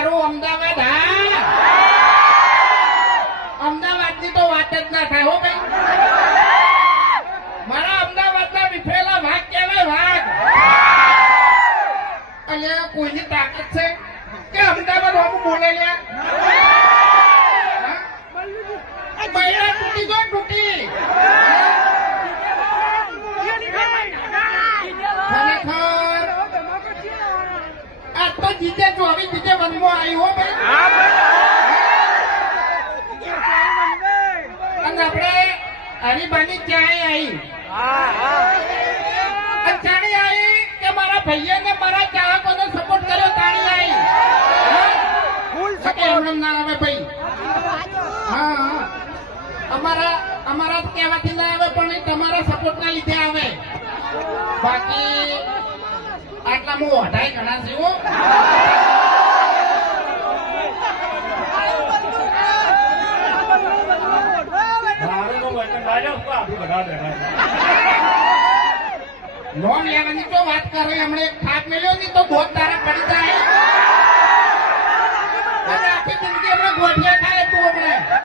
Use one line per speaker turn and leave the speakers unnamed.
મારું અમદાવાદ, હા. અમદાવાદની તો વાત જ ના થાય, હો ભાઈ. મારા અમદાવાદના વિફરેલા ભાગ કેવાય વાઘ. અહીંયા કોઈની તાકાત છે કે અમદાવાદ હોવું બોલે લ્યા? વનમાં આવી હો આવ્યો અને આપણે હરિભાની ચાય આવી ચાણી આવી કે મારા ભાઈએ ને મારા ચાહકોને સપોર્ટ કર્યો તાણી આવી? એમને ના આવે ભાઈ. હા હા. અમારા અમારા કહેવાથી ના આવે પણ તમારા સપોર્ટના લીધે આવે. બાકી એટલામાં ઓઢાય ઘણા છે હો લોન લેવાની તો વાત કરો એમણે એક થાક મેળ્યો ને તો ભોગ તારા પડી જાય આખી જિંદગી એમણે ગોઠિયા